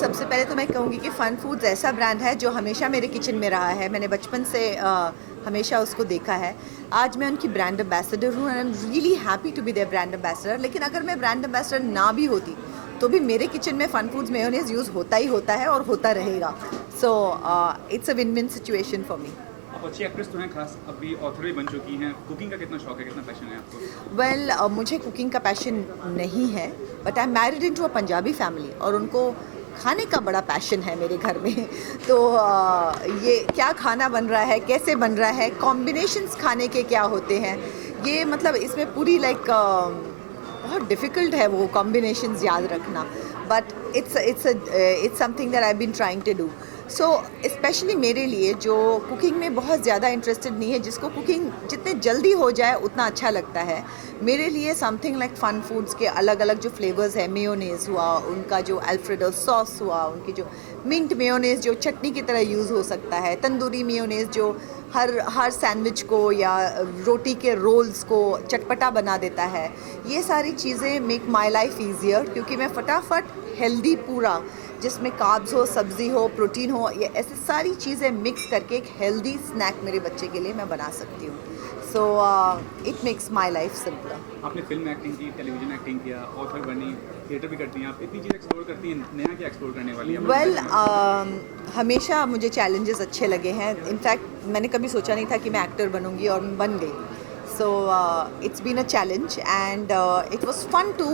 सबसे पहले तो मैं कहूँगी कि फ़न फूड्स ऐसा ब्रांड है जो हमेशा मेरे किचन में रहा है। मैंने बचपन से हमेशा उसको देखा है। आज मैं उनकी ब्रांड एम्बेसडर हूँ and I am really happy to be their brand ambassador. लेकिन अगर मैं ब्रांड एम्बेसडर ना भी होती तो भी मेरे किचन में फ़न फूड्स मेयोनीज़ यूज़ होता ही होता है और होता रहेगा। So it's a win win situation for me. आप अच्छी एक्ट्रेस तो हैं, खास अभी ऑथर भी बन चुकी हैं। कुकिंग का कितना शौक है, कितना पैशन है आपको? वेल मुझे कुकिंग का पैशन नहीं है, but I am married into a Punjabi family और उनको खाने का बड़ा पैशन है मेरे घर में। तो ये क्या खाना बन रहा है, कैसे बन रहा है, कॉम्बिनेशंस खाने के क्या होते हैं, ये मतलब इसमें पूरी बहुत डिफ़िकल्ट है वो कॉम्बिनेशंस याद रखना। But it's something that I been trying to do. So specially मेरे लिए जो कुकिंग में बहुत ज़्यादा इंटरेस्टेड नहीं है, जिसको कुकिंग जितने जल्दी हो जाए उतना अच्छा लगता है, मेरे लिए समथिंग लाइक फ़न फूड्स के अलग अलग जो फ्लेवर्स है, मेयोनेज़ हुआ, उनका जो अल्फ्रेडो सॉस हुआ, उनकी जो मिंट मेयोनेज़ जो चटनी की तरह यूज़ हो सकता है, तंदूरी मेयोनेज़ जो हर सैंडविच को या रोटी के रोल्स को चटपटा बना देता है, ये सारी चीज़ें मेक माई लाइफ ईजियर, क्योंकि मैं फटाफट हेल्दी पूरा जिसमें कार्ब्स हो, सब्ज़ी हो, प्रोटीन हो, ये ऐसे सारी चीज़ें मिक्स करके एक हेल्दी स्नैक मेरे बच्चे के लिए मैं बना सकती हूँ। So it makes my life simpler. आपने फिल्म एक्टिंग की, टेलीविजन एक्टिंग किया, ऑथर बनी, थिएटर भी करती हैं, आप इतनी चीज़ एक्सप्लोर करती हैं, नया क्या एक्सप्लोर करने वाली हैं? वेल हमेशा मुझे चैलेंजेस अच्छे लगे हैं। इनफैक्ट मैंने कभी सोचा नहीं था कि मैं एक्टर बनूंगी और बन गई। So it's been a challenge and it was fun to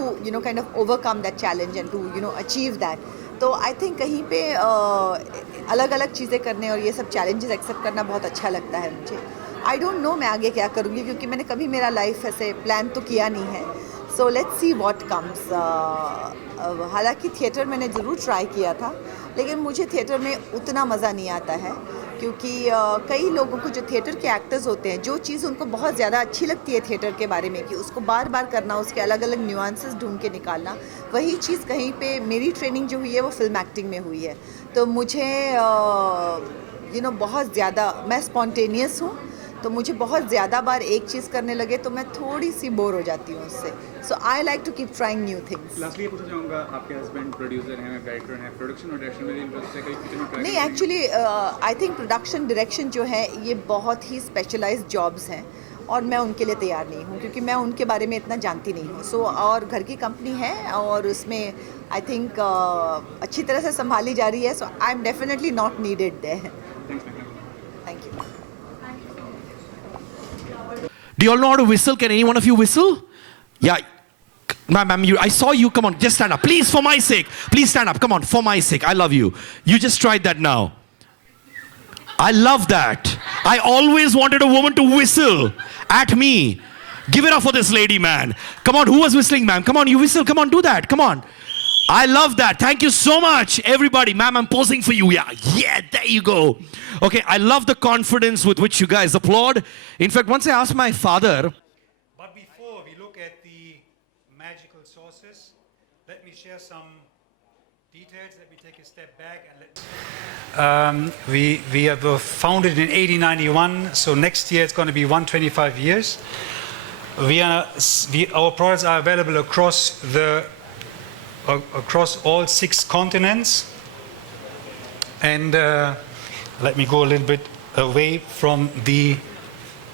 kind of overcome that challenge and to achieve that. तो आई थिंक कहीं पे अलग अलग चीज़ें करने और ये सब चैलेंजेस एक्सेप्ट करना बहुत अच्छा लगता है मुझे। आई डोंट नो मैं आगे क्या करूँगी, क्योंकि मैंने कभी मेरा लाइफ ऐसे प्लान तो किया नहीं है। So let's see what comes. हालांकि थिएटर मैंने ज़रूर ट्राई किया था, लेकिन मुझे थिएटर में उतना मज़ा नहीं आता है, क्योंकि कई लोगों को जो थिएटर के एक्टर्स होते हैं, जो चीज़ उनको बहुत ज़्यादा अच्छी लगती है थिएटर के बारे में कि उसको बार बार करना, उसके अलग अलग न्यूआंसेस ढूंढ के निकालना, वही चीज़ कहीं पे मेरी ट्रेनिंग जो हुई है वो फिल्म एक्टिंग में हुई है। तो मुझे बहुत ज़्यादा, मैं स्पॉन्टेनियस हूँ, तो मुझे बहुत ज़्यादा बार एक चीज़ करने लगे तो मैं थोड़ी सी बोर हो जाती हूँ उससे। So I like to keep trying new things. Lastly ये पूछना चाहूँगा, आपके हस्बैंड प्रोड्यूसर हैं, डायरेक्टर हैं, प्रोडक्शन और डायरेक्शन में भी इंटरेस्ट है, कहीं किचन ट्राई? नहीं, actually I think production direction जो है ये बहुत ही स्पेशलाइज्ड जॉब्स हैं और मैं उनके लिए तैयार नहीं हूँ, क्योंकि मैं उनके बारे में इतना जानती नहीं हूँ। सो और घर की कंपनी है और उसमें आई थिंक अच्छी तरह से संभाली जा रही है। So I am definitely not needed there. Thank you. Do you all know how to whistle? Can any one of you whistle? Yeah. Ma'am, I saw you. Come on, just stand up. Please, for my sake. Please stand up. Come on, for my sake. I love you. You just tried that now. I love that. I always wanted a woman to whistle at me. Give it up for this lady, man. Come on, who was whistling, ma'am? Come on, you whistle. Come on, do that. Come on. I love that. Thank you so much, everybody. Ma'am, I'm posing for you. Yeah, there you go. Okay, I love the confidence with which you guys applaud. In fact, once I asked my father. But before we look at the magical sources, let me share some details. Let me take a step back and we were founded in 1891, so next year it's going to be 125 years. Our products are available across all 6 continents, and let me go a little bit away from the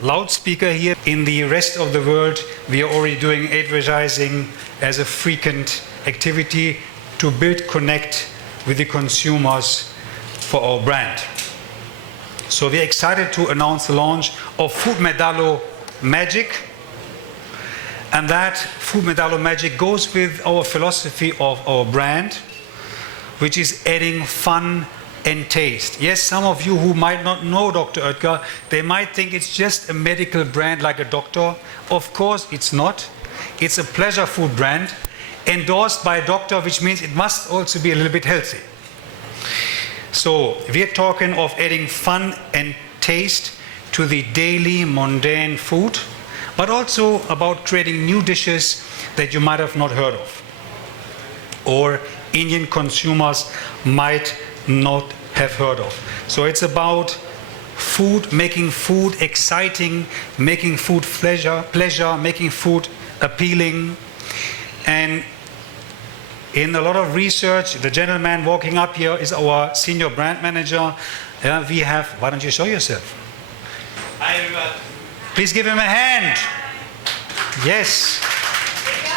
loudspeaker here. In the rest of the world, we are already doing advertising as a frequent activity to connect with the consumers for our brand. So we are excited to announce the launch of Food Medalo Magic. And that Food Medalo Magic goes with our philosophy of our brand, which is adding fun and taste. Yes, some of you who might not know Dr. Oetker, they might think it's just a medical brand like a doctor. Of course, it's not. It's a pleasure food brand endorsed by a doctor, which means it must also be a little bit healthy. So we're talking of adding fun and taste to the daily mundane food, but also about creating new dishes that you might have not heard of, or Indian consumers might not have heard of. So it's about food, making food exciting, making food pleasure, making food appealing. And in a lot of research. The gentleman walking up here is our senior brand manager. We have, why don't you show yourself? Hi, everyone. Please give him a hand. Yes.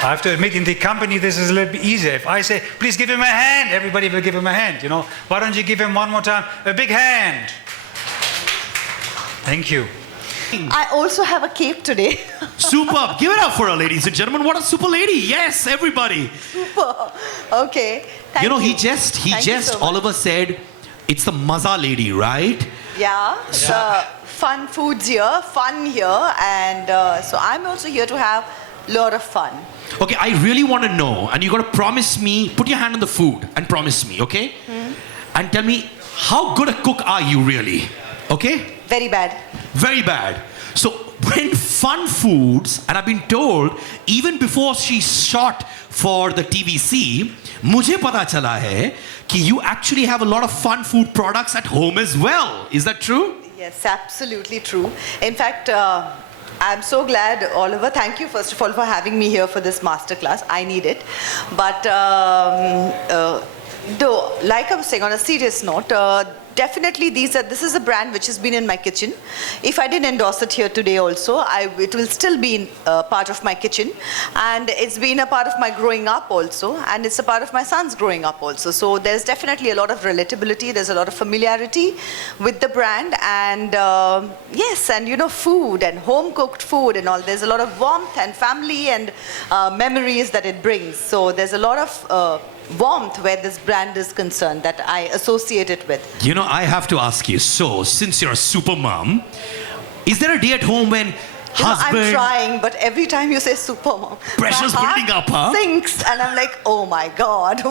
I have to admit, in the company, this is a little bit easier. If I say, please give him a hand, everybody will give him a hand, you know. Why don't you give him one more time a big hand? Thank you. I also have a cape today. Superb. Give it up for her, ladies and gentlemen. What a super lady. Yes, everybody. Super. Okay. Thank You know, he you. just, Thank you so much. Oliver said, it's the Maza lady, right? Yeah. So fun foods here, fun here, and so I'm also here to have a lot of fun. Okay, I really want to know, and you got to promise me, put your hand on the food and promise me, okay? And tell me, how good a cook are you really? Okay? Very bad. Very bad. So when Fun Foods, and I've been told, even before she shot for the TVC, मुझे पता चला है कि you actually have a lot of fun food products at home as well. Is that true? Yes, absolutely true. In fact, I'm so glad, Oliver. Thank you, first of all, for having me here for this masterclass. I need it. But though, like I was saying, on a serious note, definitely this is a brand which has been in my kitchen. If I didn't endorse it here today also, it will still be part of my kitchen. And it's been a part of my growing up also. And it's a part of my son's growing up also. So there's definitely a lot of relatability. There's a lot of familiarity with the brand. And yes, and you know, food and home cooked food and all. There's a lot of warmth and family and memories that it brings. So there's a lot of warmth where this brand is concerned that I associate it with. You know, I have to ask you, so since you're a super mom, is there a day at home when You know, husband... I'm trying, but every time you say super mom, Pressure's my heart building up, huh? sinks, and I'm like, oh my God.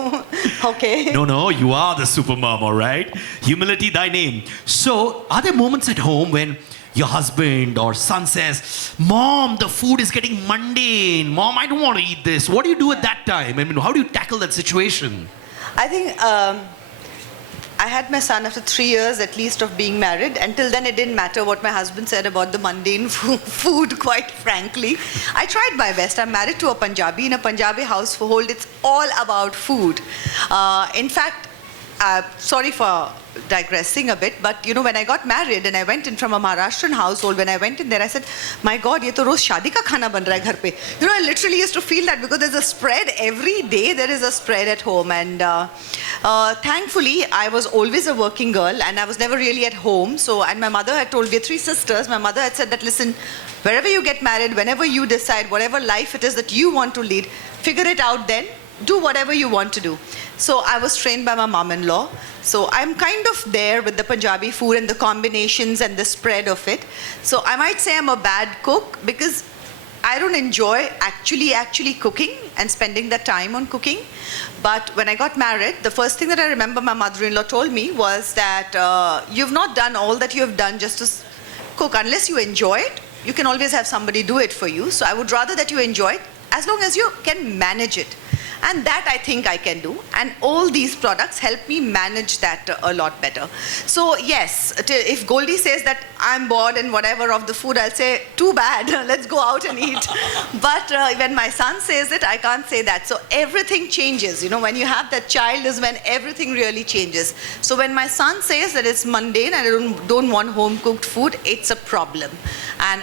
Okay. No, you are the super mom, all right? Humility thy name. So, are there moments at home when your husband or son says, Mom, the food is getting mundane. Mom, I don't want to eat this. What do you do at that time? I mean, how do you tackle that situation? I think I had my son after 3 years at least of being married. Until then, it didn't matter what my husband said about the mundane food, quite frankly. I tried my best. I'm married to a Punjabi. In a Punjabi household, it's all about food. In fact, sorry for digressing a bit, but you know, when I got married and I went in from a Maharashtrian household, when I went in there, I said, my God, ye to roz shaadi ka khana ban raha hai ghar pe. You know, I literally used to feel that because there's a spread every day, there is a spread at home. And thankfully, I was always a working girl and I was never really at home. So, and my mother had told, we are 3 sisters, my mother had said that, listen, wherever you get married, whenever you decide, whatever life it is that you want to lead, figure it out then. Do whatever you want to do. So I was trained by my mom-in-law. So I'm kind of there with the Punjabi food and the combinations and the spread of it. So I might say I'm a bad cook because I don't enjoy actually cooking and spending that time on cooking. But when I got married, the first thing that I remember my mother-in-law told me was that you've not done all that you have done just to cook. Unless you enjoy it, you can always have somebody do it for you. So I would rather that you enjoy it as long as you can manage it. And that I think I can do. And all these products help me manage that a lot better. So yes, if Goldie says that I'm bored and whatever of the food, I'll say, too bad, let's go out and eat. But when my son says it, I can't say that. So everything changes. You know, when you have that child is when everything really changes. So when my son says that it's mundane and I don't want home cooked food, it's a problem. And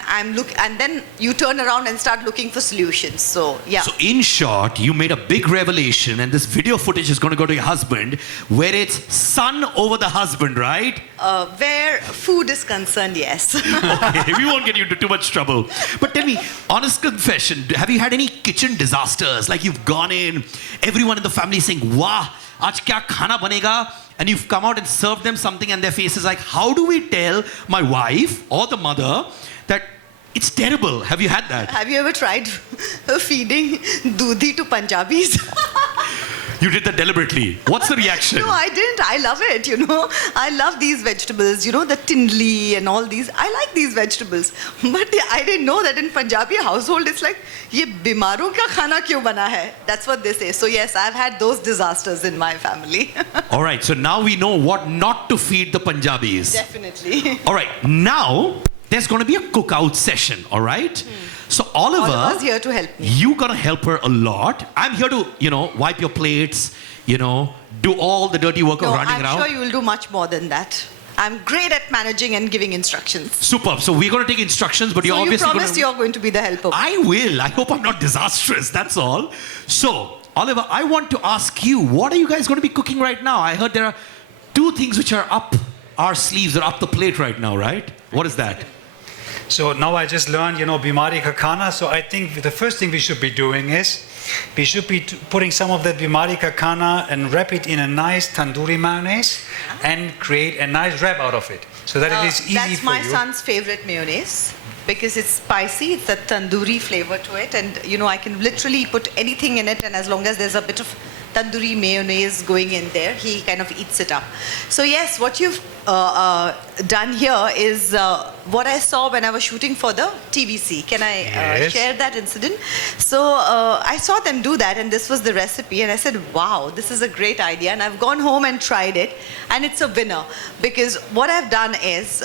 and then you turn around and start looking for solutions. So yeah. So in short, you made a big revelation, and this video footage is going to go to your husband, where it's son over the husband, right? Where food is concerned, yes. Okay, we won't get you into too much trouble. But tell me, honest confession, have you had any kitchen disasters? Like you've gone in, everyone in the family saying, "Wah, aaj kya khana banega?" And you've come out and served them something, and their face is like, how do we tell my wife or the mother that it's terrible? Have you had that? Have you ever tried feeding doodhi to Punjabis? You did that deliberately. What's the reaction? No, I didn't. I love it, you know. I love these vegetables, you know, the tindli and all these. I like these vegetables. But I didn't know that in Punjabi household, it's like, ye bimaron ka khana kyun bana hai? That's what they say. So yes, I've had those disasters in my family. All right, so now we know what not to feed the Punjabis. Definitely. All right, now there's going to be a cookout session, all right? So Oliver, Oliver's here to help me. you gonna help her a lot. I'm here to, wipe your plates, do all the dirty work of No, running I'm around. sure you will do much more than that. I'm great at managing and giving instructions. Superb. So we're gonna take instructions, but you're So you obviously promised gonna... you're going to be the helper. I will. I hope I'm not disastrous. That's all. So, Oliver, I want to ask you, what are you guys going to be cooking right now? I heard there are two things which are up our sleeves or up the plate right now, right? What is that? So now I just learned, Bimari Ka Khana. So I think the first thing we should be doing is we should be putting some of that Bimari Ka Khana and wrap it in a nice tandoori mayonnaise and create a nice wrap out of it so that it is easy That's for my you. son's favorite mayonnaise because it's spicy. It's a tandoori flavor to it, and I can literally put anything in it, and as long as there's a bit of tandoori mayonnaise going in there, he kind of eats it up. So yes, what you've done here is what I saw when I was shooting for the TVC. Can I Yes. share that incident? So I saw them do that, and this was the recipe, and I said, wow, this is a great idea. And I've gone home and tried it, and it's a winner because what I've done is,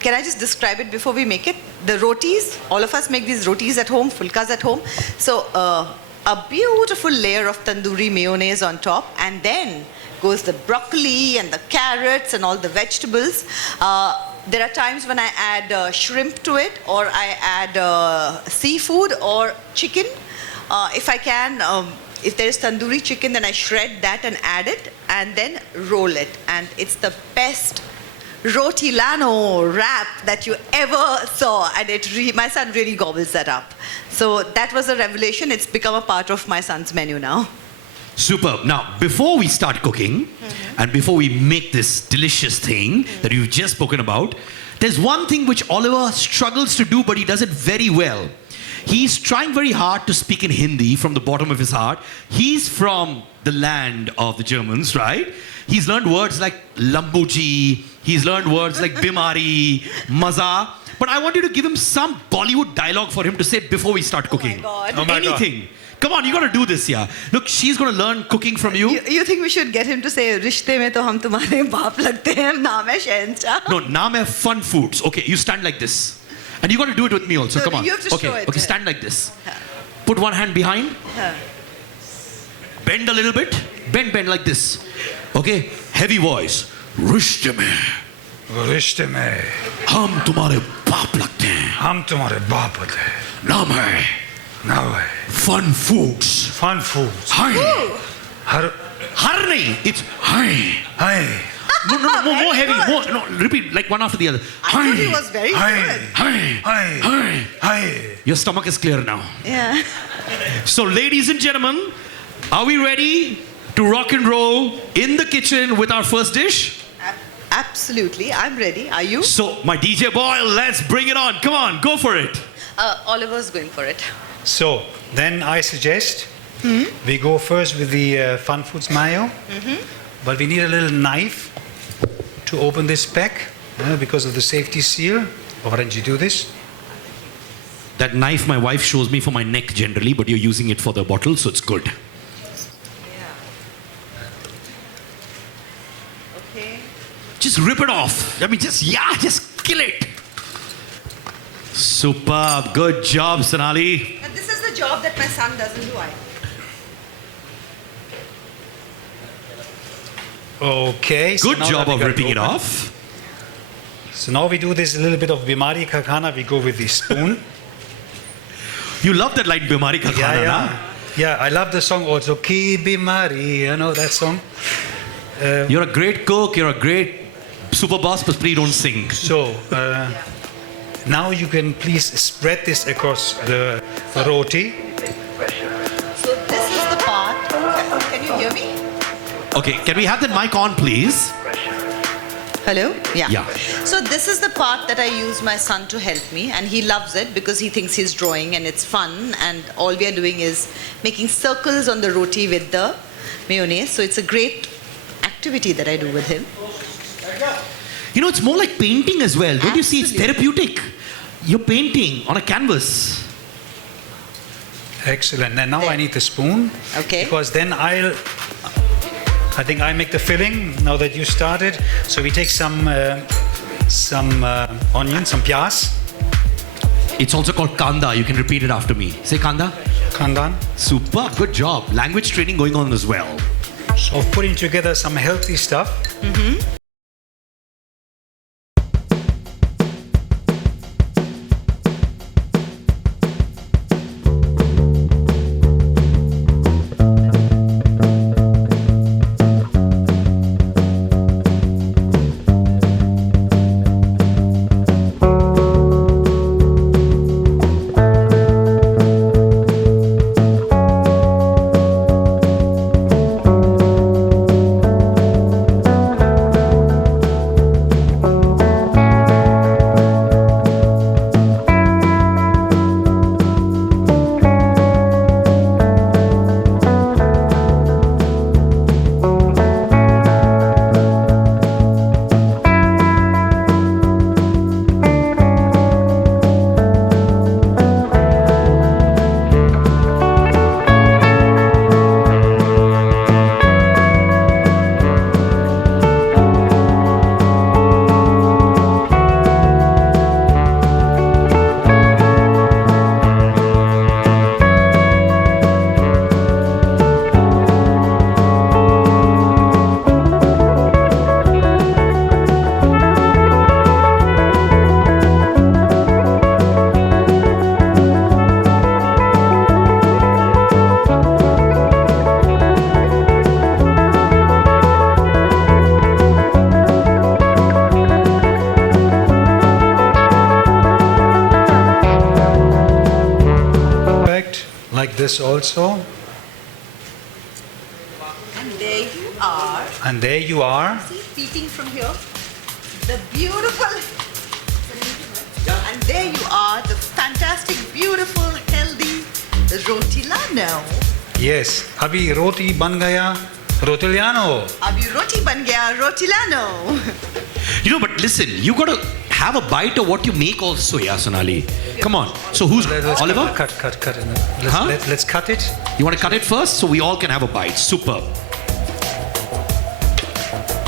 can I just describe it before we make it? The rotis, all of us make these rotis at home, fulkas at home. So a beautiful layer of tandoori mayonnaise on top, and then goes the broccoli and the carrots and all the vegetables. There are times when I add shrimp to it, or I add seafood or chicken. If I can, if there is tandoori chicken, then I shred that and add it, and then roll it. And it's the best rotilano wrap that you ever saw, and my son really gobbles that up. So that was a revelation. It's become a part of my son's menu now. Superb. Now, before we start cooking and before we make this delicious thing that you've just spoken about, there's one thing which Oliver struggles to do, but he does it very well. He's trying very hard to speak in Hindi from the bottom of his heart. He's from the land of the Germans, right? He's learned words like lambuji, he's learned words like bimari, maza. But I want you to give him some Bollywood dialogue for him to say before we start cooking. God. Oh my God. Anything. Come on, you got to do this, yeah. Look, she's going to learn cooking from you. You think we should get him to say, "Rishte mein to hum tumhare baap lagte hain, naam hai Shahenshah." No, naam hai fun foods. Okay, you stand like this. And you got to do it with me also. No, Come on. you have to okay, show it. okay, stand like this. Put one hand behind. Bend a little bit. Bend like this. Okay, heavy voice. Rishte mein रिश्ते में hum tumhare baap lagte hain. हम तुम्हारे बाप होते हैं Naam hai ना है fun foods. Fun foods Hai. हर Har nahi. It's hai. है No, more heavy. More. No, repeat like one after the other. I thought he was very Hi. good. Hai. है Hai. है Your stomach is clear now. Yeah. So, ladies and gentlemen, are we ready to rock and roll in the kitchen with our first dish? Absolutely. I'm ready. Are you? So, my DJ boy, let's bring it on. Come on, go for it. Oliver's going for it. So then I suggest we go first with the Fun Foods mayo, but we need a little knife to open this pack because of the safety seal. Why don't you do this? That knife my wife shows me for my neck generally, but you're using it for the bottle, so it's good. Okay. Just rip it off. I mean, just kill it. Superb. Good job, Sonali. And this is the job that my son doesn't do. Okay. so Good now job that we of got ripping it open- off. So now we do this a little bit of Bimari Ka Khana. We go with the spoon. You love that line, Bimari Ka Khana, na? Yeah, I love the song also. Ki Bimari, you know that song? You're a great cook, you're a great super boss, but please don't sing. So now you can please spread this across the roti. So this is the part. Can you hear me? Okay, can we have that mic on, please? Hello? Yeah. So this is the part that I use my son to help me, and he loves it because he thinks he's drawing and it's fun, and all we are doing is making circles on the roti with the mayonnaise. So it's a great activity that I do with him. You know, it's more like painting as well. Don't you see? It's Absolutely. therapeutic. You're painting on a canvas. Excellent. And now I need the spoon. Okay. Because then I think I make the filling now that you started. So we take some onion, some pyaz. It's also called kanda. You can repeat it after me. Say kanda. Khandan. Super. Good job. Language training going on as well. So putting together some healthy stuff. Like this also. And there you are. And there you are. See, peeking from here. The beautiful. And there you are, the fantastic, beautiful, healthy rotilano. Yes. Abhi roti ban gaya rotiliano. Abhi roti ban gaya rotilano. You know, but listen, you got to have a bite of what you make also, yeah, Sonali. Come on. So who's Let's Oliver? Cut. Huh? Let's cut it. You want to cut it first so we all can have a bite? Super.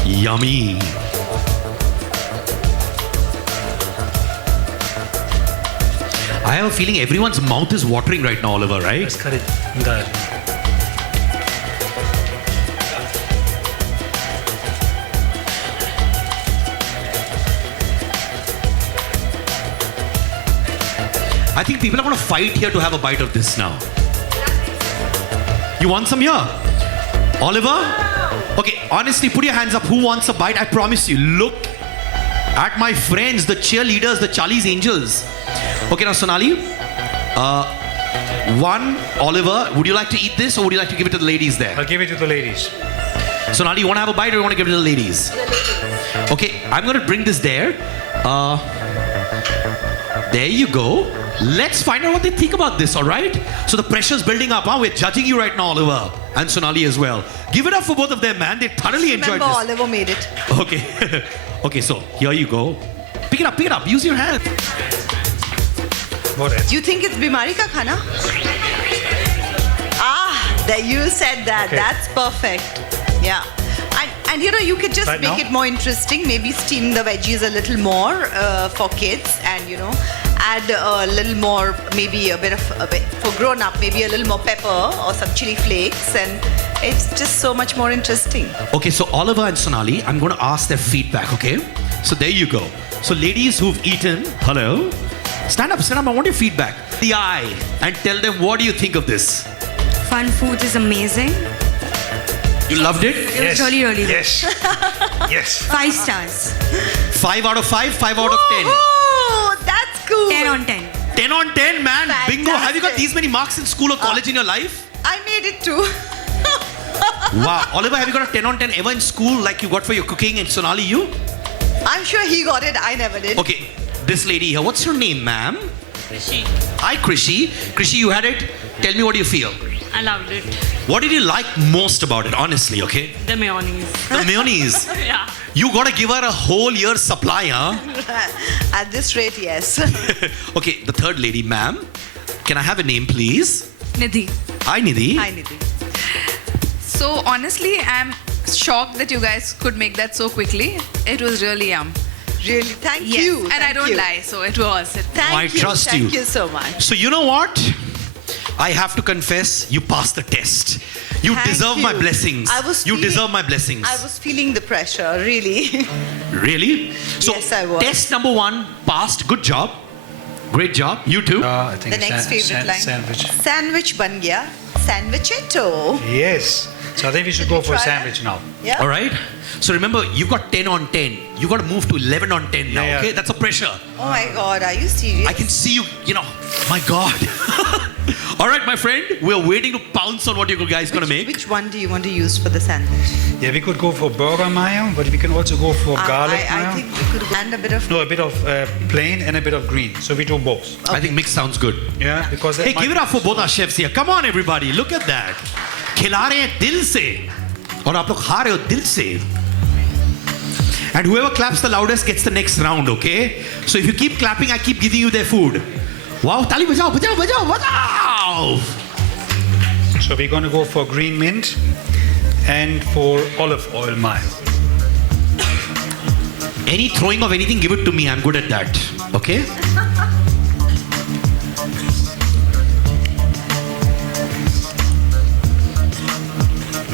Yummy. I have a feeling everyone's mouth is watering right now, Oliver, right? Let's cut it. There. I think people are going to fight here to have a bite of this now. You want some here? Oliver? Okay, honestly, put your hands up. Who wants a bite? I promise you. Look at my friends, the cheerleaders, the Charlie's Angels. Okay, now Sonali. One, Oliver, would you like to eat this or would you like to give it to the ladies there? I'll give it to the ladies. Sonali, you want to have a bite or you want to give it to the ladies? Okay, I'm going to bring this there. There you go. Let's find out what they think about this, all right? So the pressure's building up, huh? We're judging you right now, Oliver. And Sonali as well. Give it up for both of them, man. They thoroughly enjoyed Remember, this. Oliver made it. Okay. Okay, so here you go. Pick it up. Use your hand. What else? Do you think it's bimari ka khana? Ah, that you said that. Okay. That's perfect. Yeah. And you know, you could just Right make now? it more interesting. Maybe steam the veggies a little more for kids, and you know, add a little more, maybe a bit for grown up, maybe a little more pepper or some chili flakes, and it's just so much more interesting. Okay, so Oliver and Sonali, I'm going to ask their feedback, okay? So there you go. So ladies who've eaten, hello? Stand up. I want your feedback. The eye and tell them, what do you think of this? Fun Foods is amazing. You loved it? It was really, really good. Yes. Yes. 5 stars. 5 out of 5, 5 out of 10. Oh, that's cool. 10 on 10. 10 on 10, man. Bingo. Have you got Fantastic. these many marks in school or college in your life? I made it too. Wow. Oliver, have you got a 10 on 10 ever in school like you got for your cooking? And Sonali, you? I'm sure he got it. I never did. Okay, this lady here. What's your name, ma'am? Rishi, Hi, Krishi. Krishi, you had it. Tell me what you feel. I loved it. What did you like most about it, honestly, okay? The mayonnaise. The mayonnaise. Yeah. You gotta give her a whole year's supply, huh? At this rate, yes. Okay, the third lady, ma'am. Can I have a name, please? Nidhi. Hi, Nidhi. Hi, Nidhi. So honestly, I'm shocked that you guys could make that so quickly. It was really yum. Really, thank Yes, you. and I thank don't you. lie, so it was. Thank I you. trust Thank you. you so much. So you know what? I have to confess, you passed the test. You Thank deserve my you. blessings. You deserve my blessings. I was feeling the pressure, really. Really? So Yes, I was. test number 1 passed. Good job. Great job. You too. I think The next favorite line. Sandwich. Sandwich ban gaya. Sandwichito. Yes. So I think we should Should go we for a try sandwich now. Yeah. All right. So remember, you've got 10 on 10. You got to move to 11 on 10 now. Yeah, yeah. Okay, that's a pressure. Oh my God, are you serious? I can see you. You know, my God. All right, my friend. We're waiting to pounce on what you guys gonna make. Which one do you want to use for the sandwich? Yeah, we could go for burger mayo, but we can also go for garlic mayo. I think we could and a bit of. No, a bit of plain and a bit of green. So we do both. I think mix sounds good. Yeah, because Hey, give it up for both our chefs here. Come on, everybody. Look at that. खिला रहे हैं दिल से और आप लोग खा रहे हो दिल से. And whoever claps the loudest gets the next round, okay? So if you keep clapping, I keep giving you their food. Wow, ताली बजाओ, बजाओ, बजाओ, बजाओ. So we're going to go for green mint and for olive oil mayo. Any throwing of anything, give it to me. I'm good at that. Okay?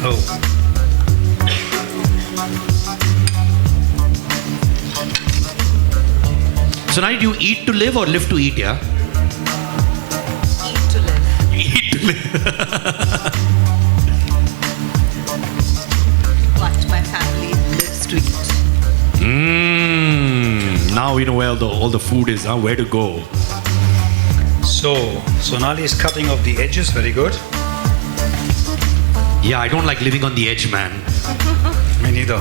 Oh. So now do you eat to live or live to eat, yeah? Eat to live. Eat to live. But my family lives to eat. Now we know where all the food is, huh? Where to go. So Sonali is cutting off the edges. Very good. Yeah, I don't like living on the edge, man. Me neither.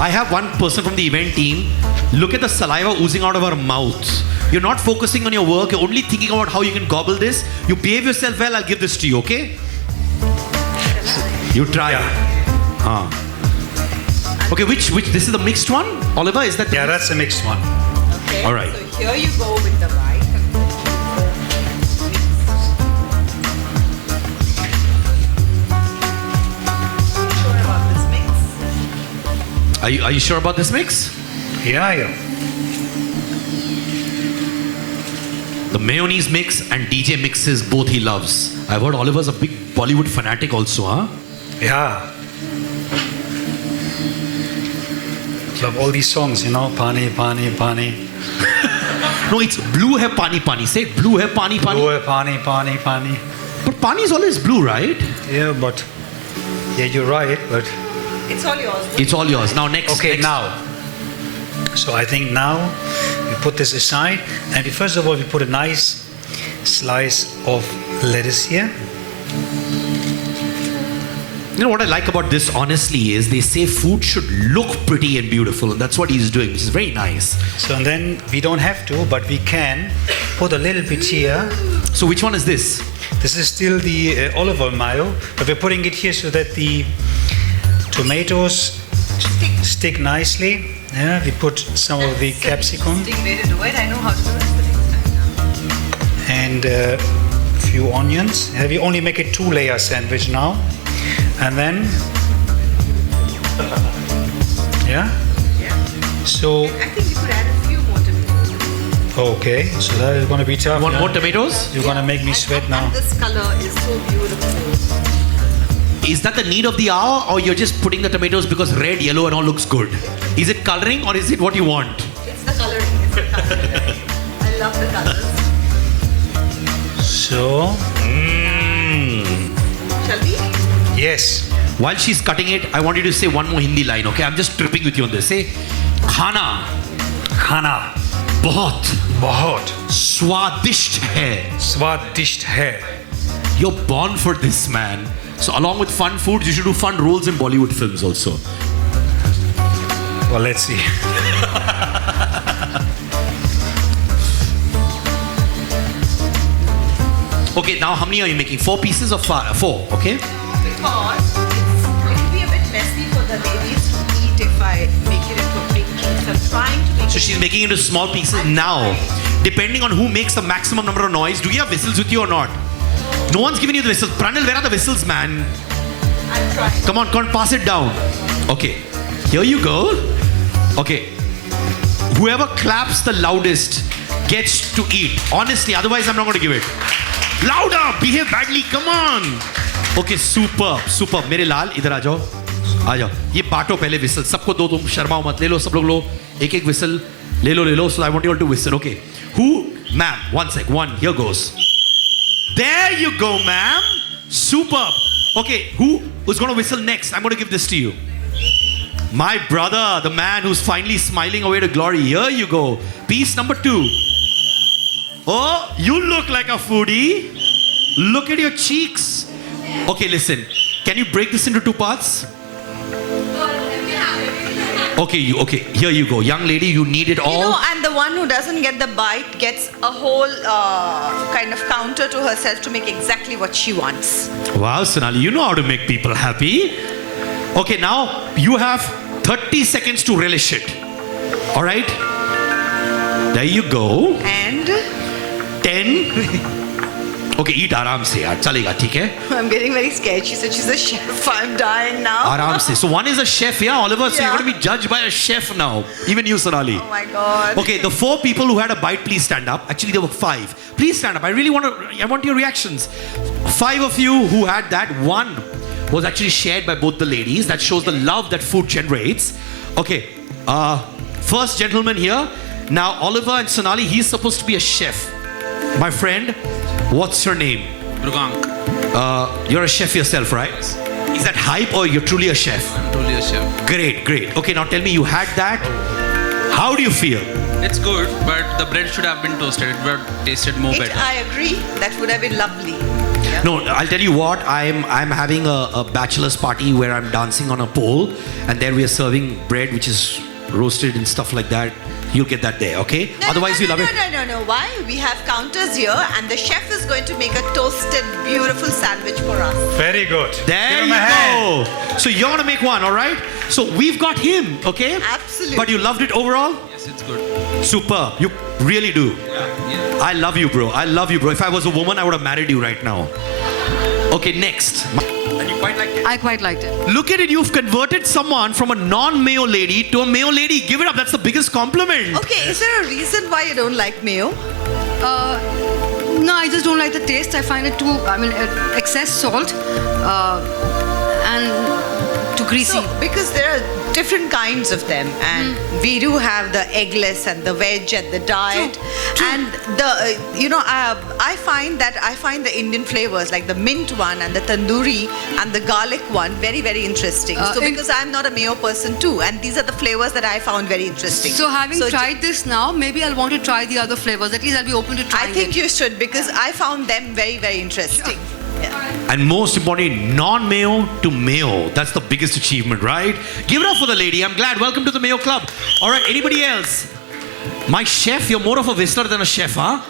I have one person from the event team. Look at the saliva oozing out of her mouth. You're not focusing on your work. You're only thinking about how you can gobble this. You behave yourself well, I'll give this to you, okay? You try. Okay, which this is the mixed one? Oliver, is that the Yeah, that's a mixed one. Okay. All right. So here you go with the white. Sure about this mix? Are you sure about this mix? Yeah. The mayonnaise mix and DJ mixes both he loves. I've heard Oliver's a big Bollywood fanatic also, huh? Yeah. Love all these songs, you know, Pani, Pani, Pani. No, it's blue hai pani pani. Say blue hai pani pani. Blue, Pani, Pani, Pani. But pani is always blue, right? Yeah, but yeah, you're right, but It's all yours. It's all yours. Now next. okay, next. now. So I think now we put this aside, and first of all we put a nice slice of lettuce here. You know what I like about this, honestly, is they say food should look pretty and beautiful, and that's what he's doing, which is very nice. So and then we don't have to, but we can put a little bit here. So which one is this? This is still the olive oil mayo, but we're putting it here so that the tomatoes stick nicely. Yeah, we put some of the capsicum Interesting way to do it. I know how to do it the next time now. and a few onions. Yeah, we only make a 2-layer sandwich now. And then, yeah. So, I think we could add a few more tomatoes. okay, so that is going to be tough. Want yeah. more tomatoes? You're going to make me sweat now. And this color is so beautiful. Is that the need of the hour, or you're just putting the tomatoes because red, yellow, and all looks good? Is it coloring, or is it what you want? It's the coloring. It's the coloring. I love the colors. So, Shall we? yes. While she's cutting it, I want you to say one more Hindi line, okay? I'm just tripping with you on this. Say, खाना Khana, बहुत bahut स्वादिष्ट है. swadisht hai. You're born for this, man. So along with fun foods, you should do fun roles in Bollywood films also. Well, let's see. Okay, now how many are you making? 4 pieces or 4, okay? Because it'll be a bit messy for the ladies to eat if I make it into a big piece. I'm trying to make So it. she's making it into small pieces now. Depending on who makes the maximum number of noise, do you have whistles with you or not? No one's giving you the whistles. Pranil, where are the whistles, man? Come on, pass it down. Okay, here you go. Okay, whoever claps the loudest gets to eat. Honestly, otherwise I'm not going to give it. Louder, behave badly, come on. Okay, super. मेरे लाल इधर आ जाओ. ये बांटो पहले whistle. सबको दो, तुम शर्माओ मत. ले लो सब लोग लो. एक whistle. ले लो. So I want you all to whistle. Okay. Who, ma'am? 1 sec. 1. Here goes. There you go, ma'am. Superb. Okay, who's going to whistle next? I'm going to give this to you. My brother, the man who's finally smiling away to glory. Here you go. Piece number 2. Oh, you look like a foodie. Look at your cheeks. Okay, listen. Can you break this into 2 parts? Okay, here you go. Young lady, you need it all. You know, and the one who doesn't get the bite gets a whole kind of counter to herself to make exactly what she wants. Wow, Sonali, you know how to make people happy. Okay, now you have 30 seconds to relish it. All right? There you go. And 10. Okay, eat आराम से यार, चलेगा, ठीक है? I'm getting very scared. She said she's a chef. I'm dying now. आराम से. So one is a chef, yeah, Oliver. So Yeah. you're going to be judged by a chef now. Even you, Sonali. Oh my God. Okay, the 4 people who had a bite, please stand up. Actually, there were 5. Please stand up. I want your reactions. 5 of you who had that. 1 was actually shared by both the ladies. That shows the love that food generates. Okay, first gentleman here. Now, Oliver and Sonali, he's supposed to be a chef. My friend, what's your name? Rugank. You're a chef yourself, right? Is that hype or you're truly a chef? I'm truly a chef. Great. Okay, now tell me, you had that. How do you feel? It's good, but the bread should have been toasted. It would have tasted more better. I agree. That would have been lovely. No, I'll tell you what, I'm having a bachelor's party where I'm dancing on a pole, and there we are serving bread which is roasted and stuff like that. You'll get that there, okay? Otherwise, you love it. No. Why? We have counters here, and the chef is going to make a toasted, beautiful sandwich for us. Very good. There Give him you a hand. go. So you're gonna make one, all right? So we've got him, okay? Absolutely. But you loved it overall? Yes, it's good. Super. You really do. Yeah. I love you, bro. If I was a woman, I would have married you right now. Okay, next. And you quite liked it? I quite liked it. Look at it. You've converted someone from a non-mayo lady to a mayo lady. Give it up. That's the biggest compliment. Okay, is there a reason why you don't like mayo? No, I just don't like the taste. I find it excess salt and too greasy. So, because there are different kinds of them, and we do have the eggless and the veg and the diet. True. And the I find the Indian flavors like the mint one and the tandoori and the garlic one very, very interesting. Because I'm not a mayo person too, and these are the flavors that I found very interesting. So having tried this now, maybe I'll want to try the other flavors. At least I'll be open to trying I think it. you should, because I found them very, very interesting. Yeah. And most importantly, non-mayo to mayo. That's the biggest achievement, right? Give it up for the lady. I'm glad. Welcome to the Mayo Club. All right, anybody else? My chef, you're more of a whistler than a chef, huh?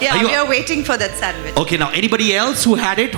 Yeah, we are waiting for that sandwich. Okay, now anybody else who had it?